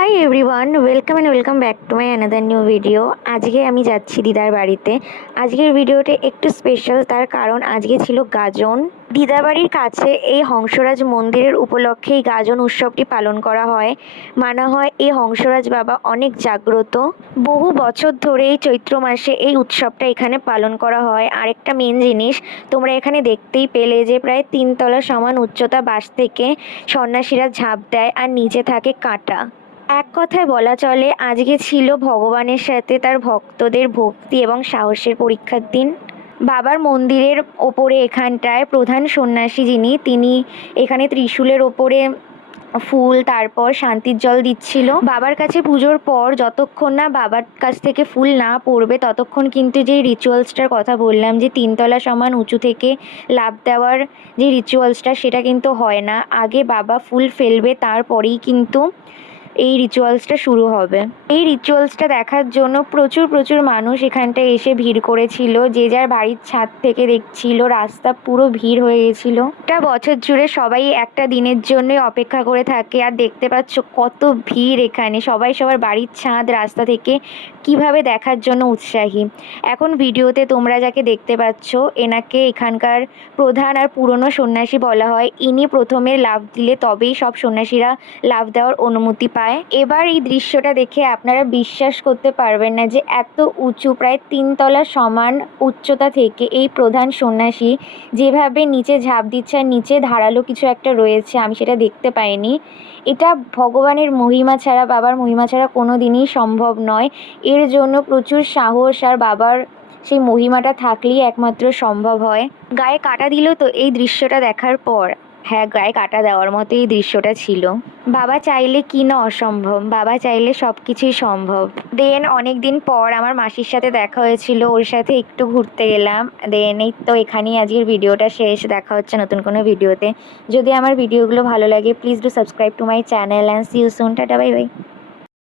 Hi everyone, welcome back to my another new video. আজকে আমি যাচ্ছি দিদার বাড়িতে। আজকের ভিডিওটা একটু স্পেশাল, তার কারণ আজকে ছিল গাজন। দিদার বাড়ির কাছে এই হংসরাজ মন্দিরের উপলক্ষে এই গাজন উৎসবটি পালন করা হয়। মানা হয় এই হংসরাজ বাবা অনেক জাগ্রত। বহু বছর ধরে এই চৈত্র মাসে এই উৎসবটা এখানে পালন করা হয়। আরেকটা মেন জিনিস তোমরা এখানে দেখতেই পেলে যে প্রায় 3 তলা সমান উচ্চতা বাস থেকে সন্ন্যাসীরা ঝাঁপ দেয় আর নিচে থাকে কাঁটা। এক কথায় বলা চলে আজকে ছিল ভগবানের সাথে তার ভক্তদের ভক্তি এবং সাহসের পরীক্ষার দিন। বাবার মন্দিরের ওপরে এখানটায় প্রধান সন্ন্যাসী যিনি, তিনি এখানে ত্রিশূলের ওপরে ফুল তারপর শান্তির জল দিচ্ছিল। বাবার কাছে পুজোর পর যতক্ষণ না বাবার কাছ থেকে ফুল না পড়বে ততক্ষণ কিন্তু যে রিচুয়ালসটার কথা বললাম, যে 3 তলা সমান উঁচু থেকে লাফ দেওয়ার যে রিচুয়ালসটা, সেটা কিন্তু হয় না। আগে বাবা ফুল ফেলবে, তারপরেই কিন্তু এই রিচুয়ালসটা শুরু হবে। এই রিচুয়ালসটা দেখার জন্য প্রচুর মানুষ এখানটায় এসে ভিড় করেছিল। যে যার বাড়ির ছাদ থেকে দেখছিল, রাস্তা পুরো ভিড় হয়ে গেছিল। একটা বছর জুড়ে সবাই একটা দিনের জন্যই অপেক্ষা করে থাকে। আর দেখতে পাচ্ছ কত ভিড় এখানে, সবাই সবার বাড়ির ছাদ রাস্তা থেকে কিভাবে দেখার জন্য উৎসাহী। এখন ভিডিওতে তোমরা যাকে দেখতে পাচ্ছ, এনাকে এখানকার প্রধান আর পুরনো সন্ন্যাসী বলা হয়। ইনি প্রথমে লাফ দিলে তবেই সব সন্ন্যাসীরা লাফ দেওয়ার অনুমতি পায়। এবার এই দৃশ্যটা দেখে আপনারা বিশ্বাস করতে পারবেন না যে এত উঁচু, প্রায় 3 তলা সমান উচ্চতা থেকে এই প্রধান সন্ন্যাসী যেভাবে নিচে ঝাঁপ দিচ্ছে, আর নিচে ধারালো কিছু একটা রয়েছে, আমি সেটা দেখতে পাইনি। এটা ভগবানের মহিমা ছাড়া, বাবার মহিমা ছাড়া কোনো দিনই সম্ভব নয়। এর জন্য প্রচুর সাহস আর বাবার সেই মহিমাটা থাকলেই একমাত্র সম্ভব হয়। গায়ে কাটা দিল তো এই দৃশ্যটা দেখার পর। হ্যাঁ, গায়ে কাটা দেওয়ার মতো এই দৃশ্যটা ছিল। বাবা চাইলে কি না অসম্ভব, বাবা চাইলে সব কিছুই সম্ভব। দেন অনেক দিন পর আমার মাসির সাথে দেখা হয়েছিল, ওর সাথে একটু ঘুরতে গেলাম। দেন এই তো এখানেই আজকের ভিডিওটা শেষ। দেখা হচ্ছে নতুন কোনো ভিডিওতে। যদি আমার ভিডিওগুলো ভালো লাগে please do subscribe to my channel and see you soon. Tata, bye by.